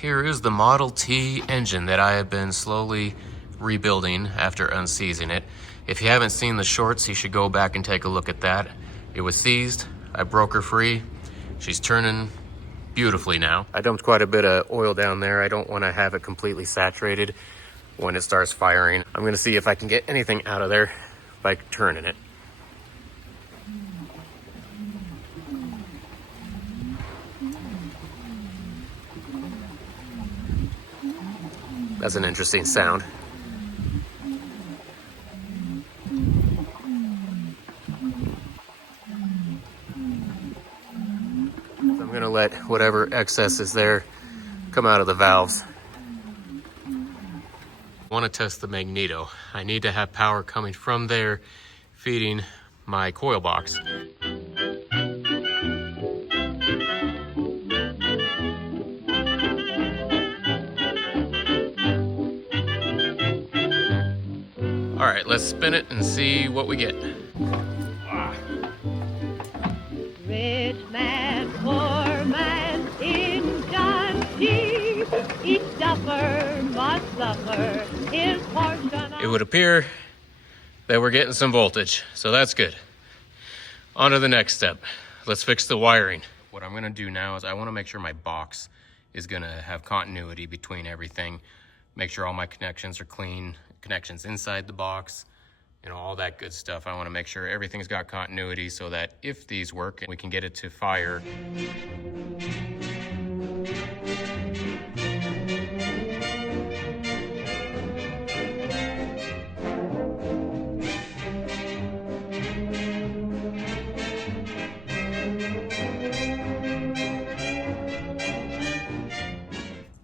Here is the Model T engine that I have been slowly rebuilding after unseizing it. If you haven't seen the shorts, you should go back and take a look at that. It was seized, I broke her free. She's turning beautifully now. I dumped quite a bit of oil down there. I don't want to have it completely saturated when it starts firing. I'm gonna see if I can get anything out of there by turning it. That's an interesting sound. So I'm gonna let whatever excess is there come out of the valves. I want to test the magneto. I need to have power coming from there feeding my coil box. All right, let's spin it and see what we get. Rich man, poor man, in Dundee, each suffer must suffer his portion. It would appear that we're getting some voltage, so that's good. On to the next step. Let's fix the wiring. What I'm gonna do now is I wanna make sure my box is gonna have continuity between everything. Make sure all my connections are clean, connections inside the box, you know, all that good stuff. I wanna make sure everything's got continuity so that if these work, we can get it to fire.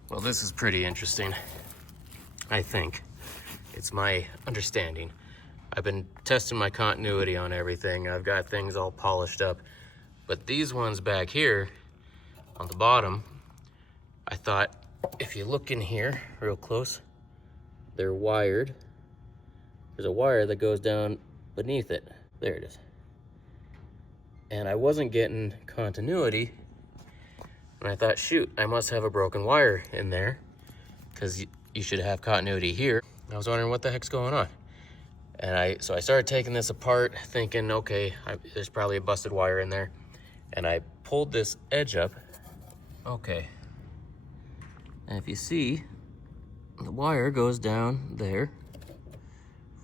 Well, this is pretty interesting, I think. It's my understanding. I've been testing my continuity on everything. I've got things all polished up. But these ones back here on the bottom, I thought if you look in here real close, they're wired. There's a wire that goes down beneath it. There it is. And I wasn't getting continuity. And I thought, shoot, I must have a broken wire in there because you should have continuity here. I was wondering what the heck's going on. And so I started taking this apart thinking, okay, there's probably a busted wire in there. And I pulled this edge up. Okay. And if you see, the wire goes down there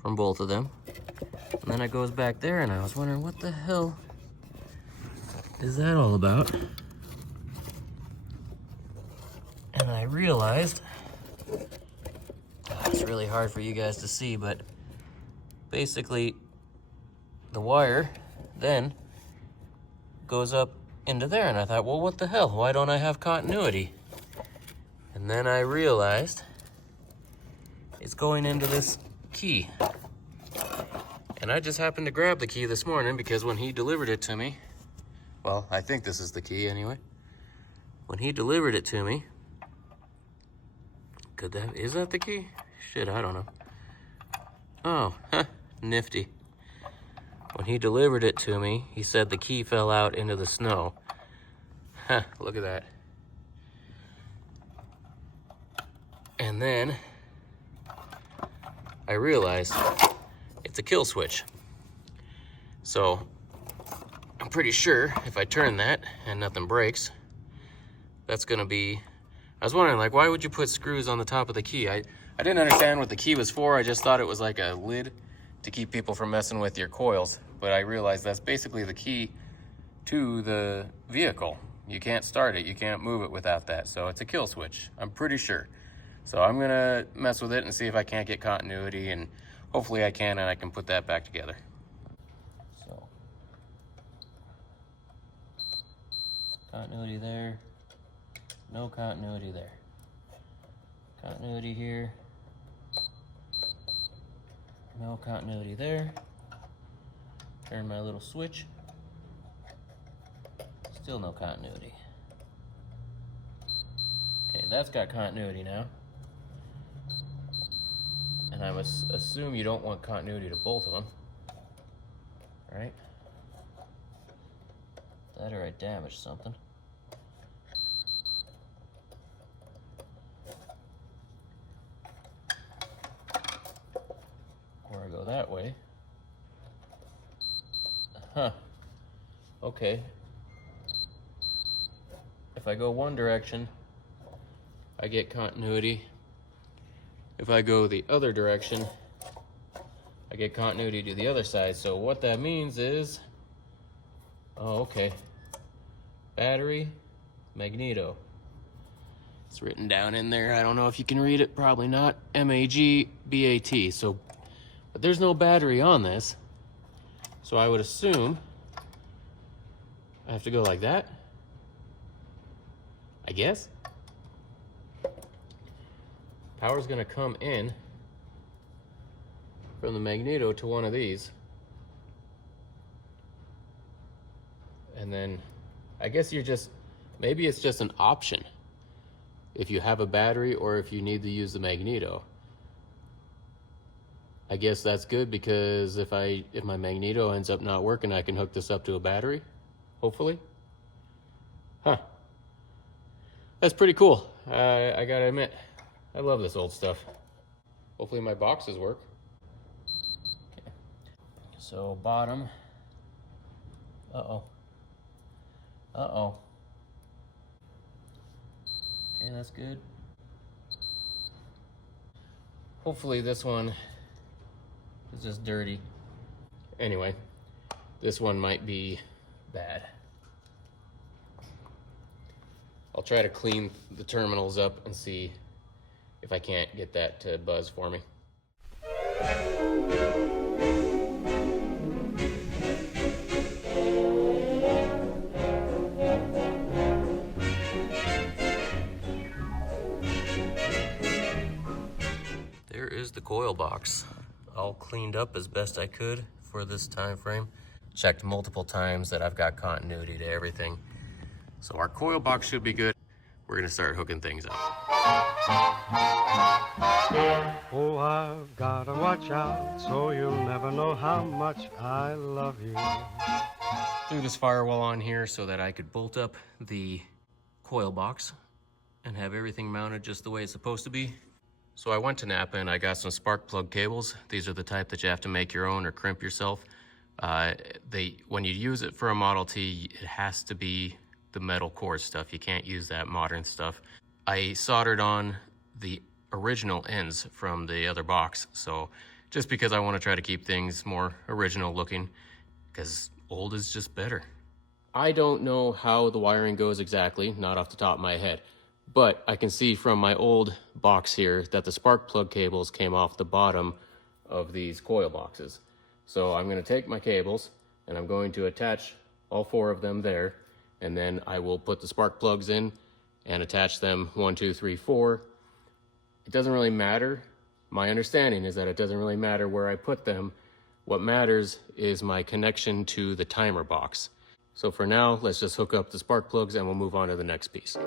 from both of them. And then it goes back there, and I was wondering what the hell is that all about? And I realized, it's really hard for you guys to see, but basically the wire then goes up into there, and I thought, well, what the hell? Why don't I have continuity? And then I realized it's going into this key. And I just happened to grab the key this morning because when he delivered it to me, well, I think this is the key anyway. When he delivered it to me, is that the key? Shit, I don't know. Oh, huh, nifty. When he delivered it to me, he said the key fell out into the snow. Huh, look at that. And then I realized it's a kill switch. So I'm pretty sure if I turn that and nothing breaks, that's gonna be, I was wondering, like, why would you put screws on the top of the key? I didn't understand what the key was for. I just thought it was like a lid to keep people from messing with your coils. But I realized that's basically the key to the vehicle. You can't start it, you can't move it without that. So it's a kill switch, I'm pretty sure. So I'm gonna mess with it and see if I can't get continuity, and hopefully I can, and I can put that back together. So, continuity there. No continuity there. Continuity here. No continuity there. Turn my little switch. Still no continuity. Okay, that's got continuity now. And I must assume you don't want continuity to both of them. Right? That or I damaged something. Go that way. Huh. Okay. If I go one direction, I get continuity. If I go the other direction, I get continuity to the other side. So what that means is, oh, okay. Battery, magneto. It's written down in there. I don't know if you can read it, probably not. M-A-G-B-A-T. So, but there's no battery on this. So I would assume I have to go like that, I guess. Power's gonna come in from the magneto to one of these. And then I guess you're just, maybe it's just an option if you have a battery or if you need to use the magneto. I guess that's good because if my magneto ends up not working, I can hook this up to a battery, hopefully. Huh. That's pretty cool. I gotta admit, I love this old stuff. Hopefully my boxes work. Okay. So bottom. Uh-oh. Uh-oh. Okay, that's good. Hopefully this one is just dirty. Anyway, this one might be bad. I'll try to clean the terminals up and see if I can't get that to buzz for me. There is the coil box, all cleaned up as best I could for this time frame. Checked multiple times that I've got continuity to everything. So our coil box should be good. We're gonna start hooking things up. Oh, I've gotta watch out, so you'll never know how much I love you. Threw this firewall on here so that I could bolt up the coil box and have everything mounted just the way it's supposed to be. So I went to Napa and I got some spark plug cables. These are the type that you have to make your own or crimp yourself. When you use it for a Model T, it has to be the metal core stuff. You can't use that modern stuff. I soldered on the original ends from the other box. So just because I want to try to keep things more original looking, because old is just better. I don't know how the wiring goes exactly, not off the top of my head, but I can see from my old box here that the spark plug cables came off the bottom of these coil boxes. So I'm going to take my cables and I'm going to attach all 4 of them there, and then I will put the spark plugs in and attach them 1, 2, 3, 4. It doesn't really matter. My understanding is that it doesn't really matter where I put them. What matters is my connection to the timer box. So for now, let's just hook up the spark plugs and we'll move on to the next piece.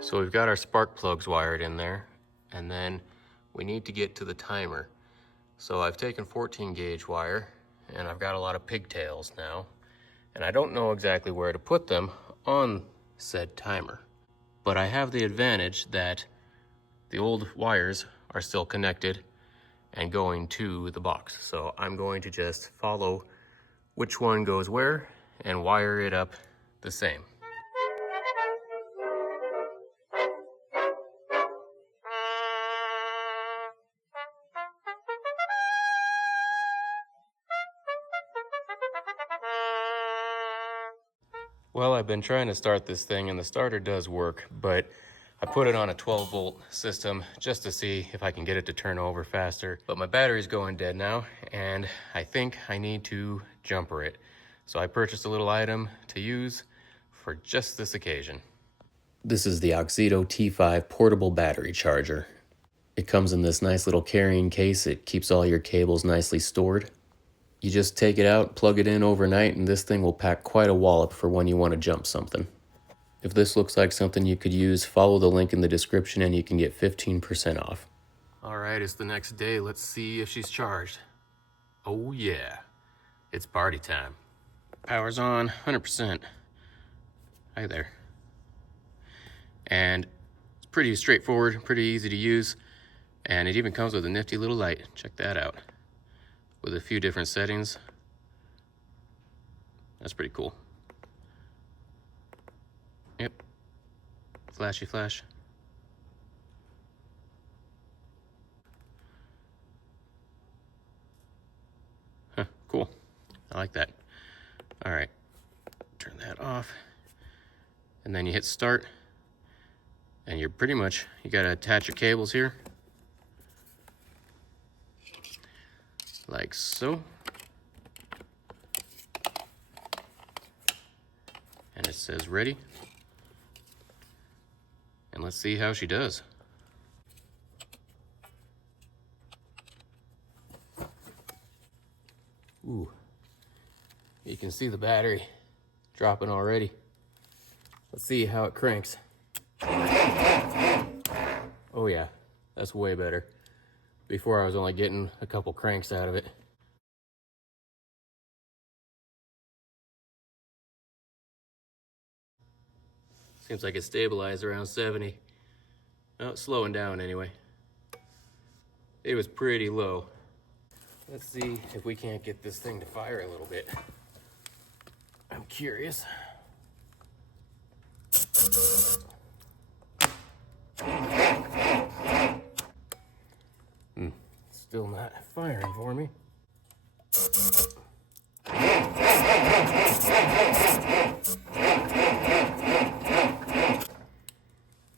So we've got our spark plugs wired in there, and then we need to get to the timer. So I've taken 14 gauge wire, and I've got a lot of pigtails now, and I don't know exactly where to put them on said timer. But I have the advantage that the old wires are still connected and going to the box. So I'm going to just follow which one goes where and wire it up the same. Well, I've been trying to start this thing and the starter does work, but I put it on a 12-volt system just to see if I can get it to turn over faster. But my battery's going dead now, and I think I need to jumper it. So I purchased a little item to use for just this occasion. This is the Auxito T5 portable battery charger. It comes in this nice little carrying case. It keeps all your cables nicely stored. You just take it out, plug it in overnight, and this thing will pack quite a wallop for when you want to jump something. If this looks like something you could use, follow the link in the description and you can get 15% off. All right, it's the next day. Let's see if she's charged. Oh yeah, it's party time. Power's on, 100%. Hi there. And it's pretty straightforward, pretty easy to use. And it even comes with a nifty little light. Check that out. With a few different settings. That's pretty cool. Yep. Flashy flash. Huh, cool. I like that. All right. Turn that off. And then you hit start. And you're pretty much, you gotta attach your cables here. Like so. And it says ready. And let's see how she does. Ooh. You can see the battery dropping already. Let's see how it cranks. Oh yeah, that's way better. Before I was only getting a couple cranks out of it. Seems like it stabilized around 70. Oh, it's slowing down anyway. It was pretty low. Let's see if we can't get this thing to fire a little bit. I'm curious. Still not firing for me.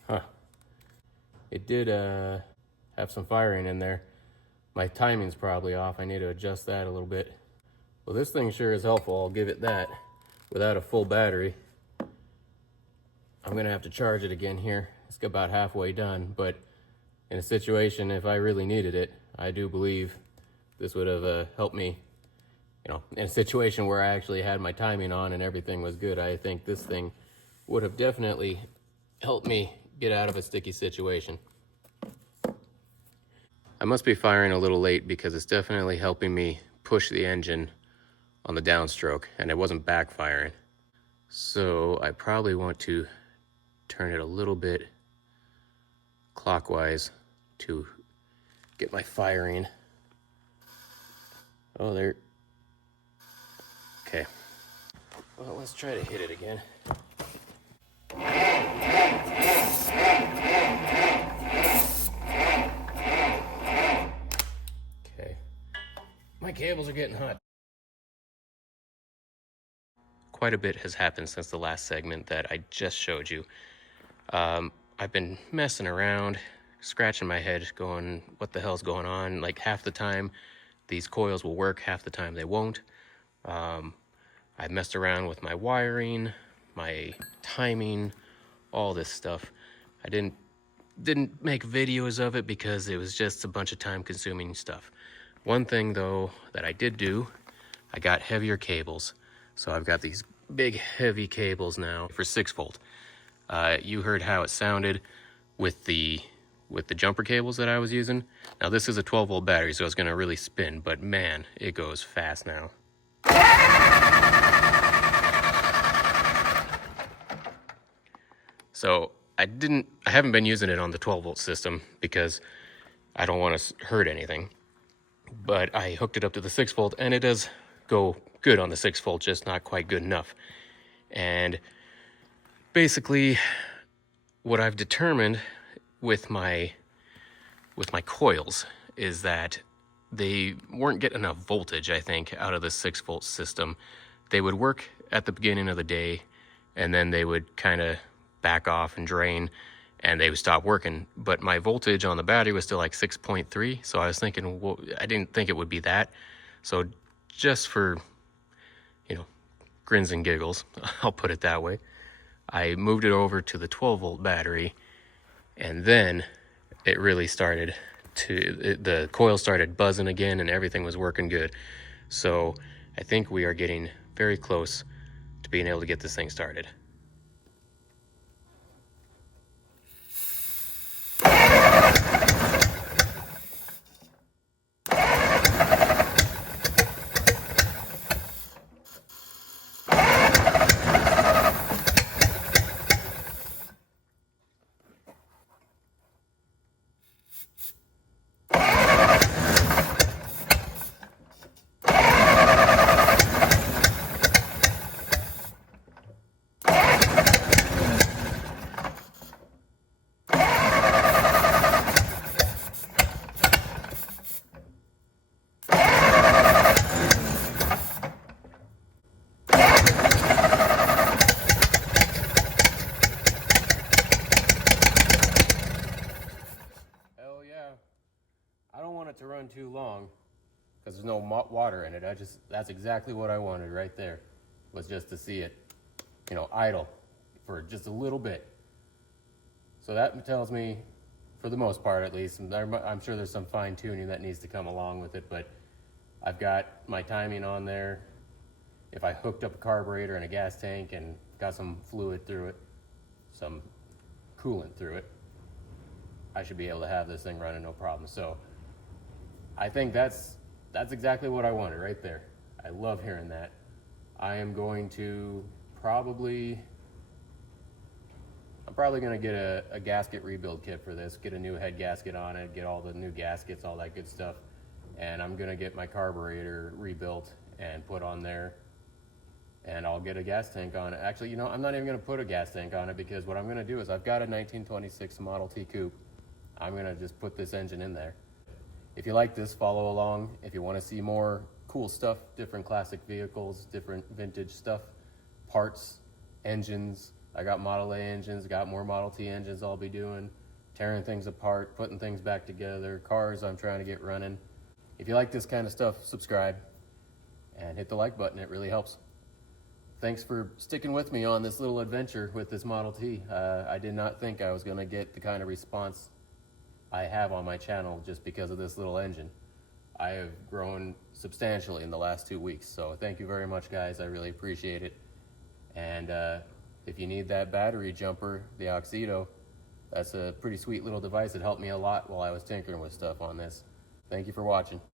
Huh. It did have some firing in there. My timing's probably off. I need to adjust that a little bit. Well, this thing sure is helpful. I'll give it that. Without a full battery, I'm gonna have to charge it again here. It's about halfway done, but in a situation, if I really needed it, I do believe this would have helped me, you know, in a situation where I actually had my timing on and everything was good. I think this thing would have definitely helped me get out of a sticky situation. I must be firing a little late because it's definitely helping me push the engine on the downstroke, and it wasn't backfiring. So I probably want to turn it a little bit clockwise to get my firing. Oh, there. Okay. Well, let's try to hit it again. Okay. My cables are getting hot. Quite a bit has happened since the last segment that I just showed you. I've been messing around, scratching my head, going, what the hell's going on? Like, half the time these coils will work, half the time they won't. I messed around with my wiring, my timing, all this stuff. I didn't make videos of it because it was just a bunch of time-consuming stuff. One thing though that I did do, I got heavier cables. So I've got these big heavy cables now for 6-volt. You heard how it sounded with the jumper cables that I was using. Now this is a 12-volt battery, so it's gonna really spin, but man, it goes fast now. So I haven't been using it on the 12-volt system because I don't want to hurt anything. But I hooked it up to the 6-volt, and it does go good on the 6-volt, just not quite good enough. And basically, what I've determined with my coils is that they weren't getting enough voltage, I think, out of the 6-volt system. They would work at the beginning of the day, and then they would kind of back off and drain, and they would stop working. But my voltage on the battery was still like 6.3, so I was thinking, well, I didn't think it would be that. So just for, you know, grins and giggles, I'll put it that way, I moved it over to the 12-volt battery, and then it really started the coil started buzzing again, and everything was working good. So I think we are getting very close to being able to get this thing started. because there's no water in it. That's exactly what I wanted right there, was just to see it, you know, idle for just a little bit. So that tells me, for the most part at least, and I'm sure there's some fine tuning that needs to come along with it, but I've got my timing on there. If I hooked up a carburetor and a gas tank and got some fluid through it, some coolant through it, I should be able to have this thing running no problem. So I think that's exactly what I wanted right there. I love hearing that. I am going to I'm probably going to get a gasket rebuild kit for this, get a new head gasket on it, get all the new gaskets, all that good stuff. And I'm going to get my carburetor rebuilt and put on there. And I'll get a gas tank on it. Actually, you know, I'm not even going to put a gas tank on it, because what I'm going to do is I've got a 1926 Model T Coupe. I'm going to just put this engine in there. If you like this, follow along. If you want to see more cool stuff, different classic vehicles, different vintage stuff, parts, engines. I got Model A engines, got more Model T engines I'll be doing, tearing things apart, putting things back together, cars I'm trying to get running. If you like this kind of stuff, subscribe and hit the like button. It really helps. Thanks for sticking with me on this little adventure with this Model T. I did not think I was going to get the kind of response I have on my channel just because of this little engine. I have grown substantially in the last 2 weeks, so thank you very much, guys. I really appreciate it. And if you need that battery jumper, the Auxito, that's a pretty sweet little device. It helped me a lot while I was tinkering with stuff on this. Thank you for watching.